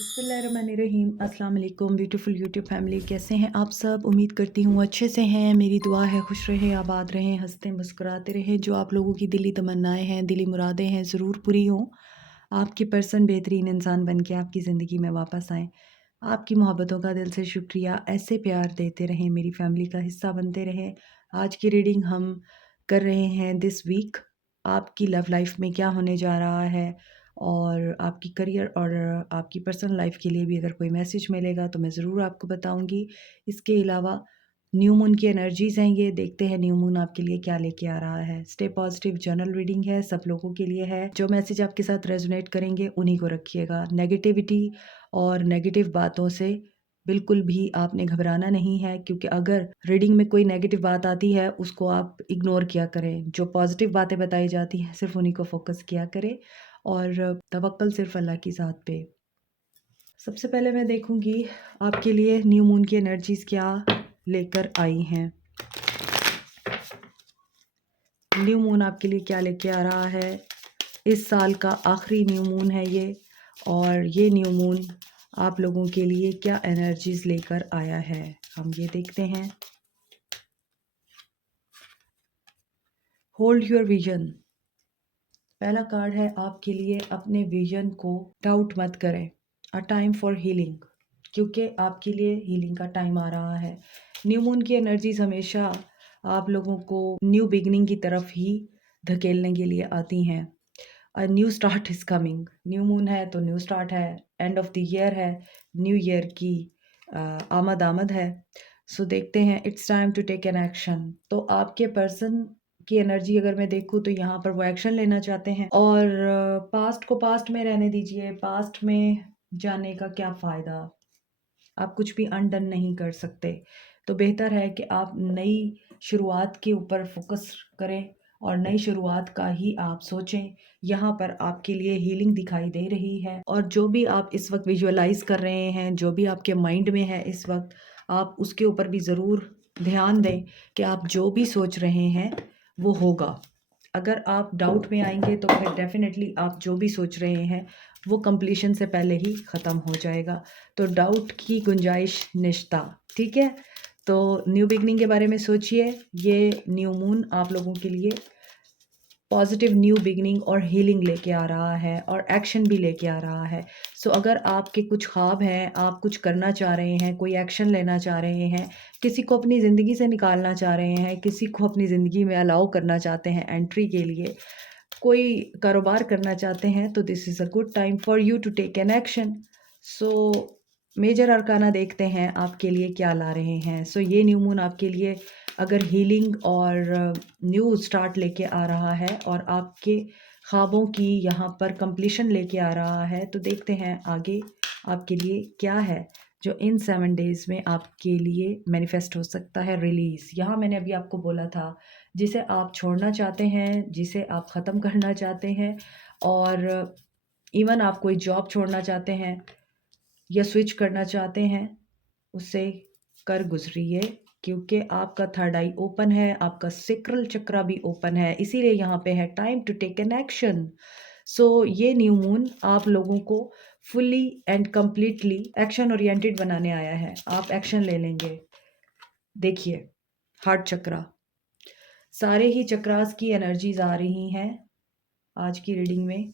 बिस्मिल्लाहिर्रहमानिर्रहीम। अस्सलाम वालेकुम ब्यूटीफुल यूट्यूब फैमिली, कैसे हैं आप सब? उम्मीद करती हूँ अच्छे से हैं। मेरी दुआ है खुश रहें, आबाद रहें, हंसते मुस्कुराते रहें। जो आप लोगों की दिली तमन्नाएं हैं, दिली मुरादें हैं, ज़रूर पूरी हों। आपकी पर्सन बेहतरीन इंसान बन के आपकी ज़िंदगी में वापस आएँ। आपकी मोहब्बतों का दिल से शुक्रिया। ऐसे प्यार देते रहें, मेरी फैमिली का हिस्सा बनते रहें। आज की रीडिंग हम कर रहे हैं दिस वीक। आपकी लव लाइफ में क्या होने जा रहा है और आपकी करियर और आपकी पर्सनल लाइफ के लिए भी अगर कोई मैसेज मिलेगा तो मैं ज़रूर आपको बताऊंगी। इसके अलावा न्यू मून की एनर्जीज़ हैं ये, देखते हैं न्यू मून आपके लिए क्या लेके आ रहा है। स्टे पॉजिटिव जनरल रीडिंग है, सब लोगों के लिए है। जो मैसेज आपके साथ रेजोनेट करेंगे उन्हीं को रखिएगा। नेगेटिविटी और नेगेटिव बातों से बिल्कुल भी आपने घबराना नहीं है, क्योंकि अगर रीडिंग में कोई नेगेटिव बात आती है उसको आप इग्नोर किया करें। जो पॉजिटिव बातें बताई जाती हैं सिर्फ उन्हीं को फोकस किया करें और तवक्कल सिर्फ अल्लाह की ज़ात पे। सबसे पहले मैं देखूंगी आपके लिए न्यू मून की एनर्जीज क्या लेकर आई हैं। न्यू मून आपके लिए क्या लेके आ रहा है? इस साल का आखिरी न्यू मून है ये, और ये न्यू मून आप लोगों के लिए क्या एनर्जीज लेकर आया है हम ये देखते हैं। Hold your vision. पहला कार्ड है आपके लिए, अपने विजन को डाउट मत करें। अ टाइम फॉर हीलिंग, क्योंकि आपके लिए हीलिंग का टाइम आ रहा है। न्यू मून की एनर्जीज हमेशा आप लोगों को न्यू बिगनिंग की तरफ ही धकेलने के लिए आती हैं। A new start is coming. New moon है तो न्यू स्टार्ट है, एंड ऑफ द ईयर है, न्यू ईयर की आमद है। सो देखते हैं, it's time to take an action. तो आपके पर्सन की एनर्जी अगर मैं देखूँ तो यहाँ पर वो एक्शन लेना चाहते हैं, और पास्ट को पास्ट में रहने दीजिए। पास्ट में जाने का क्या फ़ायदा, आप कुछ भी अनडन नहीं कर सकते। तो बेहतर है कि आप नई शुरुआत के ऊपर फोकस करें और नई शुरुआत का ही आप सोचें। यहाँ पर आपके लिए हीलिंग दिखाई दे रही है, और जो भी आप इस वक्त विजुअलाइज कर रहे हैं, जो भी आपके माइंड में है इस वक्त, आप उसके ऊपर भी ज़रूर ध्यान दें कि आप जो भी सोच रहे हैं वो होगा। अगर आप डाउट में आएंगे तो फिर डेफिनेटली आप जो भी सोच रहे हैं वो कंप्लीशन से पहले ही ख़त्म हो जाएगा। तो डाउट की गुंजाइश निश्ता, ठीक है। तो न्यू बिगनिंग के बारे में सोचिए। ये न्यू मून आप लोगों के लिए पॉजिटिव न्यू बिगनिंग और हीलिंग लेके आ रहा है, और एक्शन भी लेके आ रहा है। सो अगर आपके कुछ ख्वाब हैं, आप कुछ करना चाह रहे हैं, कोई एक्शन लेना चाह रहे हैं, किसी को अपनी ज़िंदगी से निकालना चाह रहे हैं, किसी को अपनी ज़िंदगी में अलाउ करना चाहते हैं एंट्री के लिए, कोई कारोबार करना चाहते हैं, तो this is a good time for you to take an action. So major arcana देखते हैं आपके लिए क्या ला रहे हैं। सो ये न्यू मून आपके लिए अगर हीलिंग और न्यू स्टार्ट लेके आ रहा है और आपके ख्वाबों की यहाँ पर कंप्लीशन लेके आ रहा है, तो देखते हैं आगे आपके लिए क्या है जो इन 7 डेज़ में आपके लिए मैनिफेस्ट हो सकता है। रिलीज़, यहाँ मैंने अभी आपको बोला था, जिसे आप छोड़ना चाहते हैं, जिसे आप ख़त्म करना चाहते हैं, और इवन आप कोई जॉब छोड़ना चाहते हैं या स्विच करना चाहते हैं, उससे कर गुजरिए, क्योंकि आपका थर्ड आई ओपन है, आपका सेक्रल चक्रा भी ओपन है। इसीलिए यहाँ पे है time to take an action. So ये न्यू मून आप लोगों को fully and completely action oriented बनाने आया है। आप एक्शन ले लेंगे। देखिए, हार्ट चक्रा, सारे ही चक्रास की एनर्जीज आ रही हैं आज की रीडिंग में,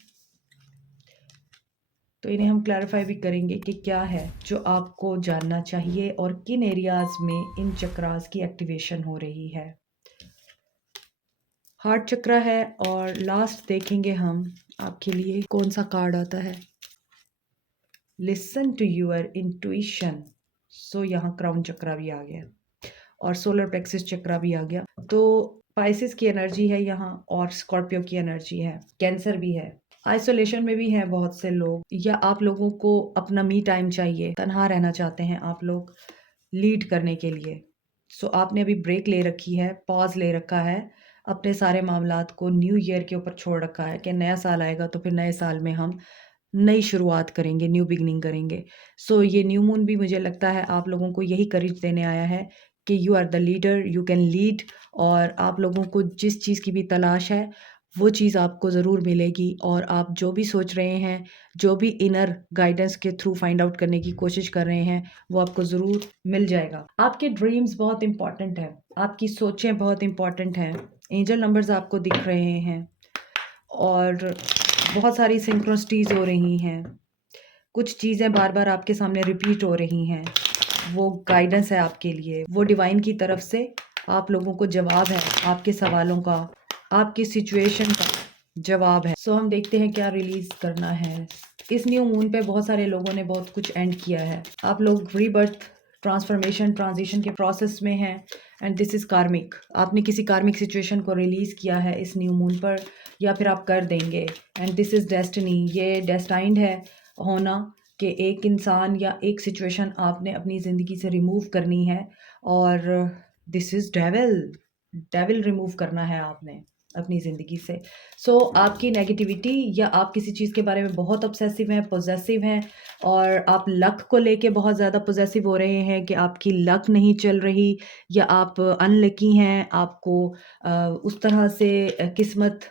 तो इन्हें हम क्लैरिफाई भी करेंगे कि क्या है जो आपको जानना चाहिए और किन एरियाज में इन चक्रास की एक्टिवेशन हो रही है। हार्ट चक्रा है, और लास्ट देखेंगे हम आपके लिए कौन सा कार्ड आता है। Listen to your intuition. So यहाँ क्राउन चक्रा भी आ गया और सोलर प्लेक्सिस चक्रा भी आ गया। तो पाइसिस की एनर्जी है यहाँ, और स्कॉर्पियो की एनर्जी है, कैंसर भी है। आइसोलेशन में भी हैं बहुत से लोग, या आप लोगों को अपना मी टाइम चाहिए, तन्हा रहना चाहते हैं आप लोग लीड करने के लिए। सो आपने अभी ब्रेक ले रखी है, पॉज ले रखा है, अपने सारे मामलात को न्यू ईयर के ऊपर छोड़ रखा है कि नया साल आएगा तो फिर नए साल में हम नई शुरुआत करेंगे, न्यू बिगनिंग करेंगे। सो ये न्यू मून भी मुझे लगता है आप लोगों को यही करेज देने आया है कि you are the leader, you can lead, और आप लोगों को जिस चीज़ की भी तलाश है वो चीज़ आपको ज़रूर मिलेगी और आप जो भी सोच रहे हैं, जो भी इनर गाइडेंस के थ्रू फाइंड आउट करने की कोशिश कर रहे हैं, वो आपको ज़रूर मिल जाएगा। आपके ड्रीम्स बहुत इम्पोर्टेंट हैं, आपकी सोचें बहुत इम्पोर्टेंट हैं। एंजल नंबर्स आपको दिख रहे हैं और बहुत सारी सिंक्रोनिसिटीज़ हो रही हैं। कुछ चीज़ें बार-बार आपके सामने रिपीट हो रही हैं। वो गाइडेंस है आपके लिए, वो डिवाइन की तरफ से आप लोगों को जवाब है आपके सवालों का, आपकी सिचुएशन का जवाब है। सो हम देखते हैं क्या रिलीज़ करना है। इस न्यू मून पे बहुत सारे लोगों ने बहुत कुछ एंड किया है। आप लोग रीबर्थ, ट्रांसफॉर्मेशन, ट्रांजिशन के प्रोसेस में हैं एंड दिस इज़ कार्मिक। आपने किसी कार्मिक सिचुएशन को रिलीज़ किया है इस न्यू मून पर या फिर आप कर देंगे एंड दिस इज़ डेस्टिनी। ये डेस्टाइंड है होना कि एक इंसान या एक सिचुएशन आपने अपनी ज़िंदगी से रिमूव करनी है और this is devil. Devil remove करना है आपने अपनी ज़िंदगी से। सो आपकी नेगेटिविटी या आप किसी चीज़ के बारे में बहुत ऑब्सेसिव हैं, पॉसेसिव हैं और आप लक को लेके बहुत ज़्यादा पॉसेसिव हो रहे हैं कि आपकी लक नहीं चल रही या आप अनलकी हैं, आपको उस तरह से किस्मत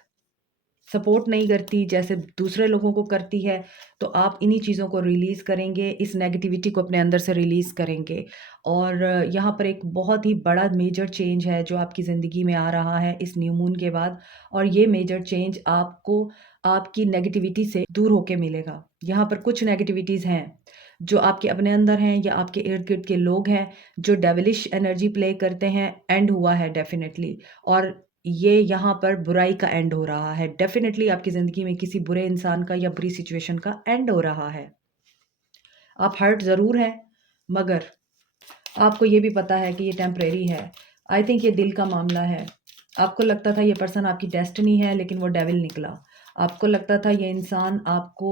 सपोर्ट नहीं करती जैसे दूसरे लोगों को करती है, तो आप इन्हीं चीज़ों को रिलीज़ करेंगे, इस नेगेटिविटी को अपने अंदर से रिलीज़ करेंगे। और यहाँ पर एक बहुत ही बड़ा मेजर चेंज है जो आपकी ज़िंदगी में आ रहा है इस न्यू मून के बाद और ये मेजर चेंज आपको आपकी नेगेटिविटी से दूर होके मिलेगा। यहाँ पर कुछ नेगेटिविटीज़ हैं, जो आपके अपने अंदर हैं या आपके इर्द-गिर्द के लोग हैं, जो डेविलिश एनर्जी प्ले करते हैं, एंड हुआ है डेफ़िनेटली और ये यहाँ पर बुराई का एंड हो रहा है। डेफ़िनेटली आपकी ज़िंदगी में किसी बुरे इंसान का या बुरी सिचुएशन का एंड हो रहा है। आप हर्ट ज़रूर हैं, मगर आपको ये भी पता है कि ये टेम्परेरी है। आई थिंक ये दिल का मामला है। आपको लगता था ये पर्सन आपकी डेस्टिनी है, लेकिन वो डेविल निकला। आपको लगता था ये इंसान आपको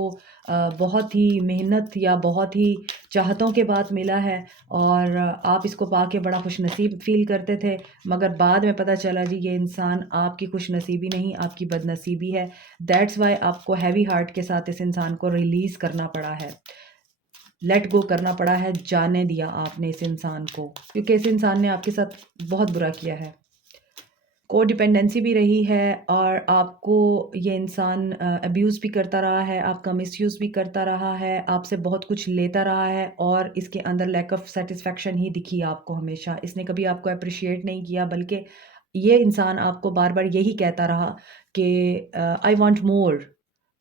बहुत ही मेहनत या बहुत ही चाहतों के बाद मिला है और आप इसको पाके बड़ा खुशनसीब फ़ील करते थे, मगर बाद में पता चला जी ये इंसान आपकी खुशनसीबी नहीं, आपकी बदनसीबी है। दैट्स व्हाई आपको हेवी हार्ट के साथ इस इंसान को रिलीज़ करना पड़ा है। लेट गो करना पड़ा है, जाने दिया आपने इस इंसान को, क्योंकि इस इंसान ने आपके साथ बहुत बुरा किया है। कोडिपेंडेंसी भी रही है और आपको ये इंसान अब्यूज़ भी करता रहा है, आपका मिसयूज़ भी करता रहा है, आपसे बहुत कुछ लेता रहा है और इसके अंदर लैक ऑफ सैटिस्फैक्शन ही दिखी आपको हमेशा। इसने कभी आपको एप्रिशिएट नहीं किया, बल्कि ये इंसान आपको बार-बार यही कहता रहा कि आई वांट मोर,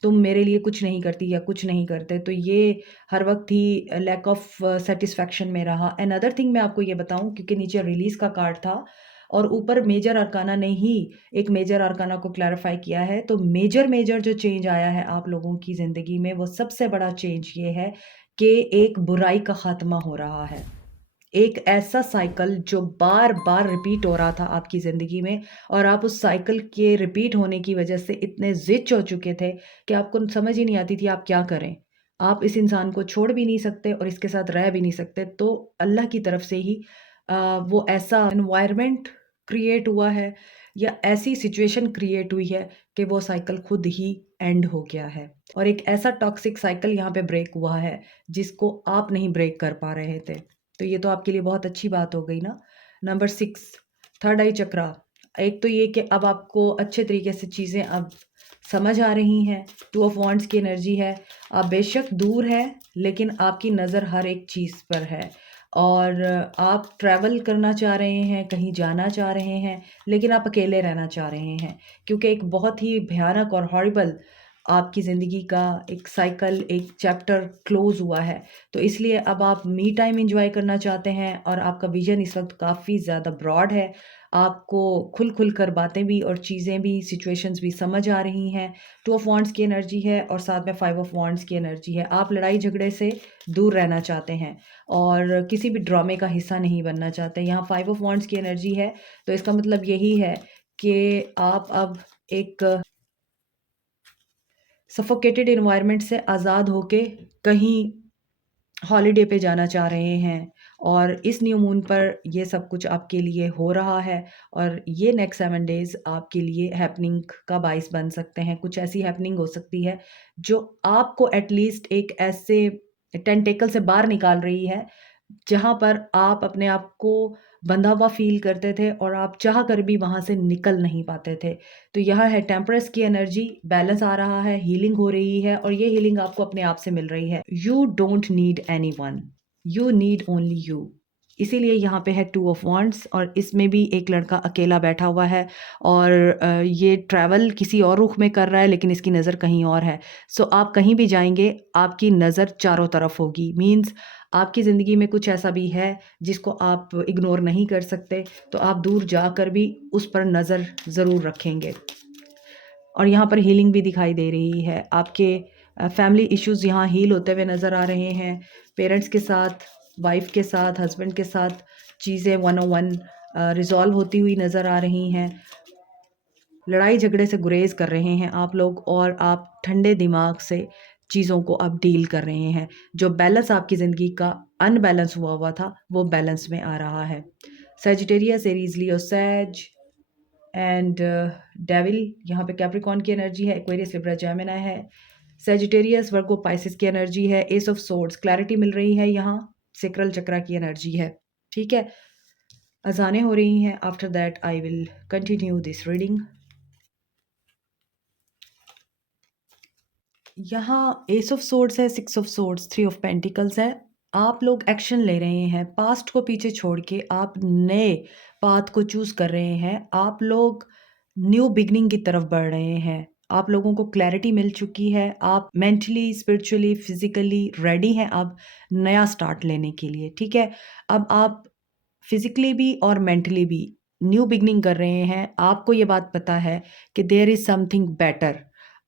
तुम मेरे लिए कुछ नहीं करती या कुछ नहीं करते। तो ये हर वक़्त ही लैक ऑफ सैटिस्फैक्शन में रहा। अनदर थिंग मैं आपको ये बताऊँ, क्योंकि नीचे रिलीज़ का कार्ड था और ऊपर मेजर अरकाना ने ही एक मेजर अरकाना को क्लैरिफ़ाई किया है। तो मेजर जो चेंज आया है आप लोगों की ज़िंदगी में, वो सबसे बड़ा चेंज ये है कि एक बुराई का ख़ात्मा हो रहा है। एक ऐसा साइकिल जो बार-बार रिपीट हो रहा था आपकी ज़िंदगी में और आप उस साइकिल के रिपीट होने की वज़ह से इतने ज़िच हो चुके थे कि आपको समझ ही नहीं आती थी आप क्या करें? आप इस इंसान को छोड़ भी नहीं सकते और इसके साथ रह भी नहीं सकते। तो अल्लाह की तरफ से ही वो ऐसा एनवायरनमेंट क्रिएट हुआ है या ऐसी सिचुएशन क्रिएट हुई है कि वो साइकिल खुद ही एंड हो गया है और एक ऐसा टॉक्सिक साइकिल यहाँ पे ब्रेक हुआ है जिसको आप नहीं ब्रेक कर पा रहे थे। तो ये तो आपके लिए बहुत अच्छी बात हो गई ना। नंबर 6, थर्ड आई चक्रा। एक तो ये कि अब आपको अच्छे तरीके से चीज़ें अब समझ आ रही हैं। 2 ऑफ वांड्स की एनर्जी है। आप बेशक दूर हैं, लेकिन आपकी नज़र हर एक चीज़ पर है और आप ट्रैवल करना चाह रहे हैं, कहीं जाना चाह रहे हैं, लेकिन आप अकेले रहना चाह रहे हैं, क्योंकि एक बहुत ही भयानक और हॉरिबल आपकी ज़िंदगी का एक साइकिल, एक चैप्टर क्लोज़ हुआ है। तो इसलिए अब आप मी टाइम एन्जॉय करना चाहते हैं और आपका विज़न इस वक़्त काफ़ी ज़्यादा ब्रॉड है। आपको खुल-खुल कर बातें भी और चीज़ें भी, सिचुएशंस भी समझ आ रही हैं। 2 ऑफ वांड्स की एनर्जी है और साथ में 5 ऑफ वांड्स की एनर्जी है। आप लड़ाई-झगड़े से दूर रहना चाहते हैं और किसी भी ड्रामे का हिस्सा नहीं बनना चाहते। यहाँ 5 ऑफ वांड्स की एनर्जी है, तो इसका मतलब यही है कि आप अब एक सफोकेटेड एनवायरनमेंट से आज़ाद होके कहीं हॉलिडे पे जाना चाह रहे हैं और इस न्यू मून पर ये सब कुछ आपके लिए हो रहा है और ये नेक्स्ट 7 डेज़ आपके लिए हैपनिंग का बाइस बन सकते हैं। कुछ ऐसी हैपनिंग हो सकती है जो आपको एटलीस्ट एक ऐसे टेंटेकल से बाहर निकाल रही है, जहाँ पर आप अपने आप को बंधा हुआ फ़ील करते थे और आप चाह कर भी वहाँ से निकल नहीं पाते थे। तो यह है टेम्परस की एनर्जी, बैलेंस आ रहा है, हीलिंग हो रही है और ये हीलिंग आपको अपने आप से मिल रही है। You don't need anyone, you need only you. इसीलिए यहाँ पे है टू ऑफ वांड्स और इसमें भी एक लड़का अकेला बैठा हुआ है और ये ट्रैवल किसी और रुख में कर रहा है लेकिन इसकी नज़र कहीं और है। सो आप कहीं भी जाएँगे, आपकी नज़र चारों तरफ होगी। मीन्स आपकी ज़िंदगी में कुछ ऐसा भी है जिसको आप इग्नोर नहीं कर सकते, तो आप दूर जाकर भी उस पर नज़र ज़रूर रखेंगे। और यहाँ पर हीलिंग भी दिखाई दे रही है। आपके फैमिली इश्यूज़ यहाँ हील होते हुए नज़र आ रहे हैं। पेरेंट्स के साथ, वाइफ़ के साथ, हस्बैंड के साथ चीज़ें वन ऑन वन रिज़ॉल्व होती हुई नज़र आ रही हैं। लड़ाई झगड़े से गुरेज़ कर रहे हैं आप लोग और आप ठंडे दिमाग से चीज़ों को अब डील कर रहे हैं। जो बैलेंस आपकी ज़िंदगी का अनबैलेंस हुआ हुआ था, वो बैलेंस में आ रहा है। सजिटेरियस, एरीज़, लियो, सैज एंड डेविल, यहाँ पे कैप्रिकॉर्न की एनर्जी है, एक्वेरियस, लिब्रा, जेमिनी है। सजिटेरियस, वर्गो, पाइसेस की एनर्जी है। एस ऑफ सोर्ड्स, क्लैरिटी मिल रही है यहाँ, सेक्रल चक्रा की एनर्जी है। ठीक है? अज़ानें हो रही हैं। After that I will continue this reading. यहाँ एस ऑफ सोर्ड्स है, six of swords, three of pentacles है। आप लोग एक्शन ले रहे हैं, पास्ट को पीछे छोड़ के आप नए पाथ को चूज़ कर रहे हैं। आप लोग न्यू बिगिनिंग की तरफ बढ़ रहे हैं। आप लोगों को क्लैरिटी मिल चुकी है। आप मेंटली, स्पिरिचुअली, फिज़िकली रेडी हैं अब नया स्टार्ट लेने के लिए, ठीक है? अब आप फिज़िकली भी और मेंटली भी न्यू बिगिनिंग कर रहे हैं। आपको ये बात पता है कि देयर इज़ समथिंग बेटर।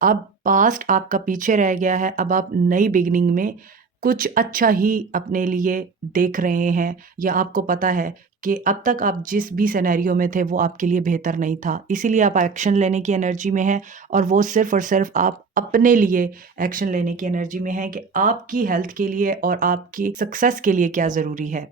अब पास्ट आपका पीछे रह गया है, अब आप नई बिगिनिंग में कुछ अच्छा ही अपने लिए देख रहे हैं या आपको पता है कि अब तक आप जिस भी सिनेरियो में थे वो आपके लिए बेहतर नहीं था। इसीलिए आप एक्शन लेने की एनर्जी में हैं और वो सिर्फ़ और सिर्फ़ आप अपने लिए एक्शन लेने की एनर्जी में हैं कि आपकी हेल्थ के लिए और आपकी सक्सेस के लिए क्या ज़रूरी है।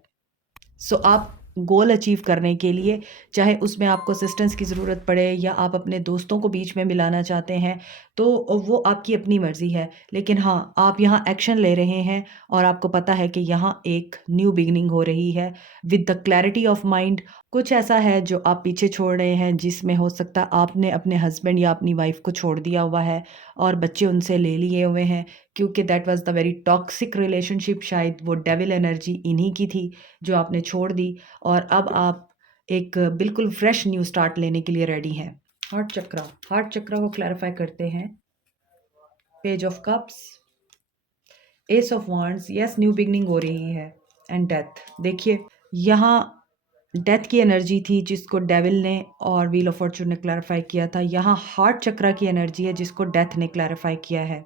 सो आप गोल अचीव करने के लिए चाहे उसमें आपको असिस्टेंस की ज़रूरत पड़े या आप अपने दोस्तों को बीच में मिलाना चाहते हैं, तो वो आपकी अपनी मर्ज़ी है। लेकिन हाँ, आप यहाँ एक्शन ले रहे हैं और आपको पता है कि यहाँ एक न्यू बिगिनिंग हो रही है with the clarity of mind. कुछ ऐसा है जो आप पीछे छोड़ रहे हैं जिसमें हो सकता है आपने अपने हस्बैंड या अपनी वाइफ़ को छोड़ दिया हुआ है और बच्चे उनसे ले लिए हुए हैं क्योंकि that was the very toxic relationship. शायद वो डेविल एनर्जी इन्हीं की थी जो आपने छोड़ दी और अब आप एक बिल्कुल फ्रेश न्यू स्टार्ट लेने के लिए रेडी हैं। हार्ट चक्रा को क्लैरिफाई करते हैं। Page of cups, S of wands, yes new beginning हो रही है एंड डेथ। देखिए यहाँ डेथ की एनर्जी थी जिसको डेविल ने और व्हील ऑफ फॉर्चून ने क्लैरिफाई किया था। यहाँ हार्ट चक्रा की एनर्जी है जिसको डेथ ने क्लैरिफाई किया है।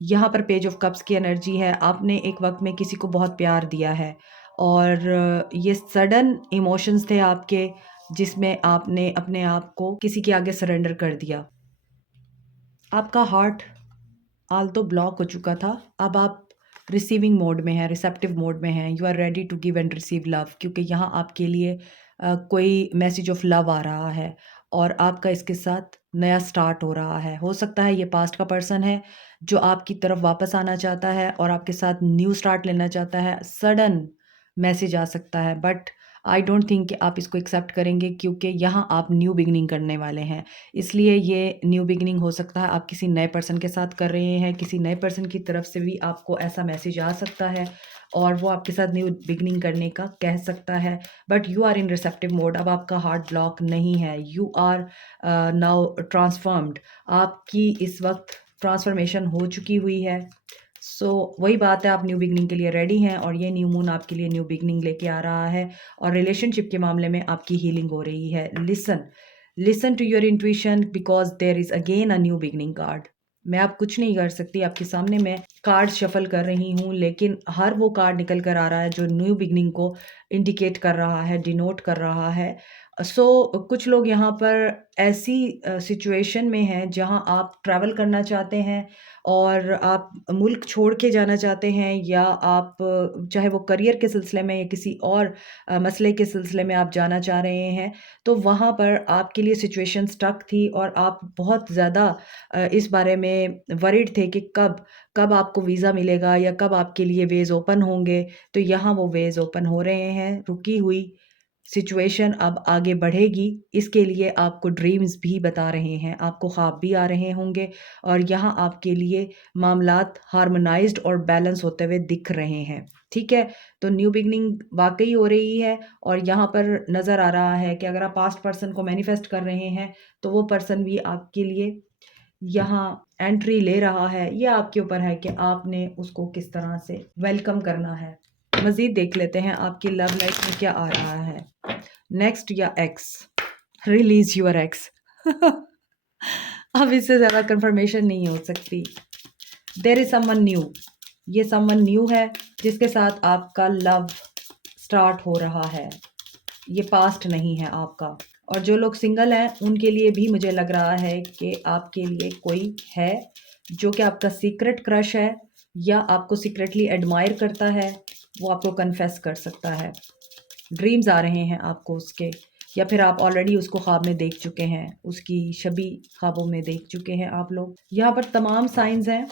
यहाँ पर पेज ऑफ कप्स की एनर्जी है, आपने एक वक़्त में किसी को बहुत प्यार दिया है और ये सडन इमोशंस थे आपके जिसमें आपने अपने आप को किसी के आगे सरेंडर कर दिया। आपका हार्ट आल्तो ब्लॉक हो चुका था, अब आप रिसीविंग मोड में हैं, रिसेप्टिव मोड में हैं। You are ready to give and receive love क्योंकि यहाँ आपके लिए कोई मैसेज ऑफ लव आ रहा है और आपका इसके साथ नया स्टार्ट हो रहा है। हो सकता है ये पास्ट का पर्सन है जो आपकी तरफ वापस आना चाहता है और आपके साथ न्यू स्टार्ट लेना चाहता है। सडन मैसेज आ सकता है बट आई डोंट थिंक कि आप इसको एक्सेप्ट करेंगे क्योंकि यहाँ आप न्यू बिगिनिंग करने वाले हैं। इसलिए ये न्यू बिगिनिंग हो सकता है आप किसी नए पर्सन के साथ कर रहे हैं, किसी नए पर्सन की तरफ से भी आपको ऐसा मैसेज आ सकता है और वो आपके साथ न्यू बिगिनिंग करने का कह सकता है। But you are in receptive mode, अब आपका हार्ट ब्लॉक नहीं है। यू आर नाउ ट्रांसफॉर्म्ड, आपकी इस वक़्त ट्रांसफॉर्मेशन हो चुकी हुई है। सो वही बात है, आप न्यू बिगिनिंग के लिए रेडी हैं और ये न्यू मून आपके लिए न्यू बिगिनिंग लेके आ रहा है और रिलेशनशिप के मामले में आपकी हीलिंग हो रही है। Listen to your intuition because there is again a new beginning card. मैं अब कुछ नहीं कर सकती, आपके सामने मैं कार्ड शफ़ल कर रही हूँ लेकिन हर वो कार्ड निकल कर आ रहा है जो न्यू बिगिनिंग को इंडिकेट कर रहा है, डिनोट कर रहा है। कुछ लोग यहाँ पर ऐसी सिचुएशन में हैं जहाँ आप ट्रैवल करना चाहते हैं और आप मुल्क छोड़ के जाना चाहते हैं या आप चाहे वो करियर के सिलसिले में या किसी और मसले के सिलसिले में आप जाना चाह रहे हैं, तो वहाँ पर आपके लिए सिचुएशन स्टक थी और आप बहुत ज़्यादा इस बारे में वरीड थे कि कब आपको वीज़ा मिलेगा या कब आपके लिए वेज़ ओपन होंगे। तो यहाँ वो वेज़ ओपन हो रहे हैं, रुकी हुई सिचुएशन अब आगे बढ़ेगी, इसके लिए आपको ड्रीम्स भी बता रहे हैं, आपको ख्वाब भी आ रहे होंगे और यहाँ आपके लिए मामलात हार्मोनाइज्ड और बैलेंस होते हुए दिख रहे हैं, ठीक है? तो न्यू बिगिनिंग वाक़ई हो रही है और यहाँ पर नज़र आ रहा है कि अगर आप पास्ट पर्सन को मैनिफेस्ट कर रहे हैं, तो वो पर्सन भी आपके लिए यहाँ एंट्री ले रहा है। ये आपके ऊपर है कि आपने उसको किस तरह से वेलकम करना है। मज़ीद देख लेते हैं आपकी लव लाइफ में क्या आ रहा है। नेक्स्ट या एक्स, रिलीज योर एक्स। अब इससे ज़्यादा कंफर्मेशन नहीं हो सकती। देयर इज समवन न्यू, ये समवन न्यू है जिसके साथ आपका लव स्टार्ट हो रहा है, ये पास्ट नहीं है आपका। और जो लोग सिंगल हैं उनके लिए भी मुझे लग रहा है कि आपके लिए कोई है जो कि आपका सीक्रेट क्रश है या आपको सीक्रेटली एडमायर करता है, वो आपको कन्फेस कर सकता है। ड्रीम्स आ रहे हैं आपको उसके, या फिर आप ऑलरेडी उसको ख्वाब में देख चुके हैं, उसकी छवि ख्वाबों में देख चुके हैं आप लोग। यहाँ पर तमाम साइंस हैं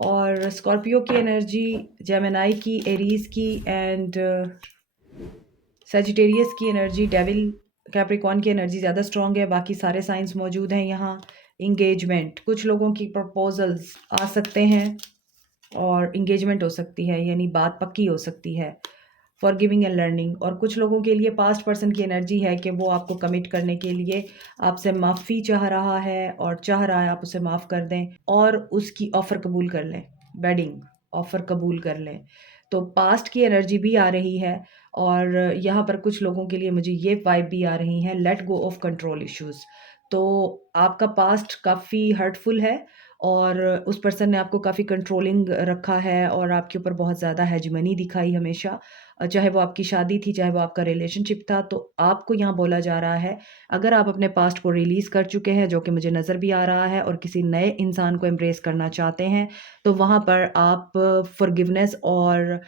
और स्कॉर्पियो की एनर्जी, जेमिनाई की, एरीज की एंड सजिटेरियस की एनर्जी, डेविल, कैप्रिकॉर्न की एनर्जी ज़्यादा स्ट्रॉन्ग है। बाकी सारे साइंस मौजूद हैं यहाँ। इंगेजमेंट, कुछ लोगों की प्रपोजल्स आ सकते हैं और इंगेजमेंट हो सकती है, यानी बात पक्की हो सकती है। फॉरगिविंग एंड लर्निंग, और कुछ लोगों के लिए पास्ट पर्सन की एनर्जी है कि वो आपको कमिट करने के लिए आपसे माफ़ी चाह रहा है और चाह रहा है आप उसे माफ़ कर दें और उसकी ऑफ़र कबूल कर लें, वेडिंग ऑफ़र कबूल कर लें। तो पास्ट की एनर्जी भी आ रही है और यहाँ पर कुछ लोगों के लिए मुझे ये वाइब भी आ रही है, let go of control issues. तो आपका पास्ट काफ़ी हर्टफुल है और उस पर्सन ने आपको काफ़ी कंट्रोलिंग रखा है और आपके ऊपर बहुत ज़्यादा हेजमनी दिखाई हमेशा। चाहे वो आपकी शादी थी, चाहे वो आपका रिलेशनशिप था, तो आपको यहाँ बोला जा रहा है, अगर आप अपने पास्ट को रिलीज़ कर चुके हैं, जो कि मुझे नज़र भी आ रहा है, और किसी नए इंसान को एम्ब्रेस करना चाहते हैं, तो वहाँ पर आप फॉरगिवनेस और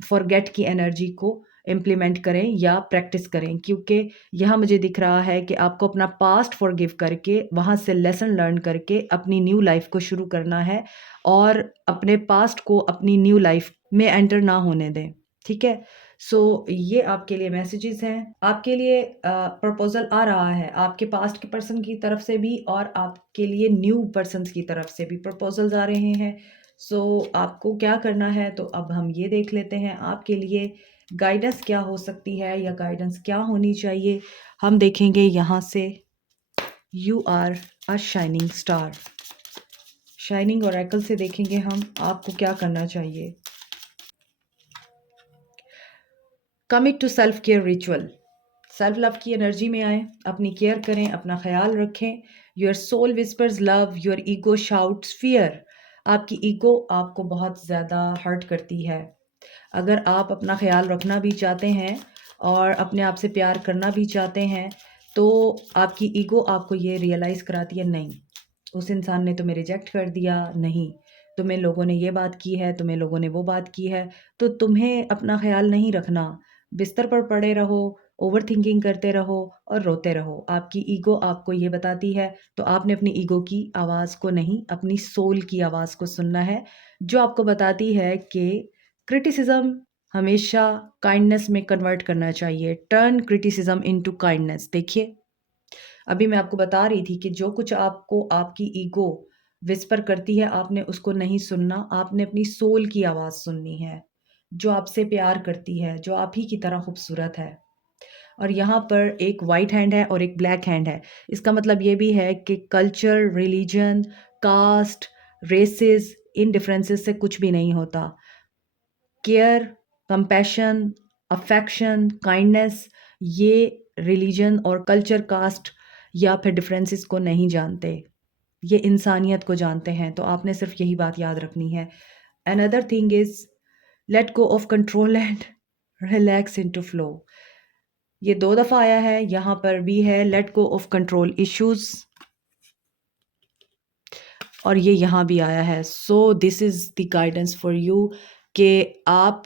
फॉरगेट की एनर्जी को इम्प्लीमेंट करें या प्रैक्टिस करें, क्योंकि यहाँ मुझे दिख रहा है कि आपको अपना पास्ट फॉरगिव करके, वहाँ से लेसन लर्न करके अपनी न्यू लाइफ को शुरू करना है और अपने पास्ट को अपनी न्यू लाइफ में एंटर ना होने दें, ठीक है? सो ये आपके लिए मैसेजेस हैं। आपके लिए प्रपोज़ल आ रहा है आपके पास्ट के पर्सन की तरफ से भी और आपके लिए न्यू पर्सन्स की तरफ से भी प्रपोज़ल्स आ रहे हैं। सो आपको क्या करना है, तो अब हम ये देख लेते हैं आपके लिए गाइडेंस क्या हो सकती है या गाइडेंस क्या होनी चाहिए। हम देखेंगे यहाँ से, you are a shining star. Shining oracle से देखेंगे हम आपको क्या करना चाहिए। Commit to self care ritual, self love की एनर्जी में आएँ, अपनी केयर करें, अपना ख़्याल रखें। Your soul whispers love, your ego shouts fear. आपकी ईगो आपको बहुत ज़्यादा हर्ट करती है। अगर आप अपना ख़्याल रखना भी चाहते हैं और अपने आप से प्यार करना भी चाहते हैं, तो आपकी ईगो आपको ये रियलाइज़ कराती है, नहीं, उस इंसान ने तुम्हें रिजेक्ट कर दिया, नहीं, तुम्हें लोगों ने ये बात की है, तुम्हें लोगों ने वो बात की है, तो तुम्हें अपना ख़्याल नहीं रखना। बिस्तर पर पड़े रहो, ओवरथिंकिंग करते रहो और रोते रहो। आपकी ईगो आपको ये बताती है, तो आपने अपनी ईगो की आवाज़ को नहीं, अपनी सोल की आवाज़ को सुनना है, जो आपको बताती है कि क्रिटिसिज्म हमेशा काइंडनेस में कन्वर्ट करना चाहिए। Turn criticism into kindness. देखिए, अभी मैं आपको बता रही थी कि जो कुछ आपको आपकी ईगो विस्पर करती है, आपने उसको नहीं सुनना, आपने अपनी सोल की आवाज़ सुननी है, जो आपसे प्यार करती है, जो आप ही की तरह खूबसूरत है। और यहाँ पर एक वाइट हैंड है और एक ब्लैक हैंड है। इसका मतलब ये भी है कि कल्चर, रिलीजन, कास्ट, रेसेस, इन डिफरेंसेस से कुछ भी नहीं होता। केयर, कंपैशन, अफेक्शन, काइंडनेस, ये रिलीजन और कल्चर, कास्ट या फिर डिफरेंसेस को नहीं जानते, ये इंसानियत को जानते हैं। तो आपने सिर्फ यही बात याद रखनी है। Another thing is let go of control and relax into flow. ये 2 दफ़ा आया है, यहाँ पर भी है let go of control issues और ये यहाँ भी आया है। So this is the guidance for you कि आप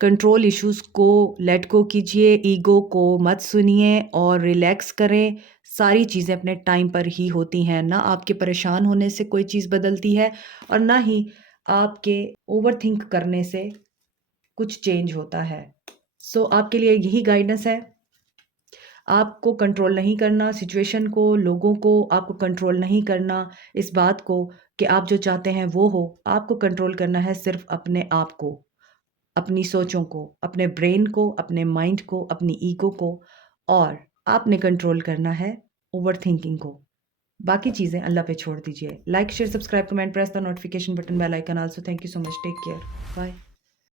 कंट्रोल इश्यूज़ को लेट गो कीजिए, ईगो को मत सुनिए और रिलैक्स करें। सारी चीज़ें अपने टाइम पर ही होती हैं, ना आपके परेशान होने से कोई चीज़ बदलती है और ना ही आपके ओवरथिंक करने से कुछ चेंज होता है। सो आपके लिए यही गाइडेंस है। आपको कंट्रोल नहीं करना सिचुएशन को, लोगों को, आपको कंट्रोल नहीं करना इस बात को कि आप जो चाहते हैं वो हो। आपको कंट्रोल करना है सिर्फ़ अपने आप को, अपनी सोचों को, अपने ब्रेन को, अपने माइंड को, अपनी ईगो को और आपने कंट्रोल करना है ओवरथिंकिंग को। बाकी चीज़ें अल्लाह पे छोड़ दीजिए। Like, share, subscribe, comment, press the notification button, bell icon also. Thank you so much. Take care. Bye.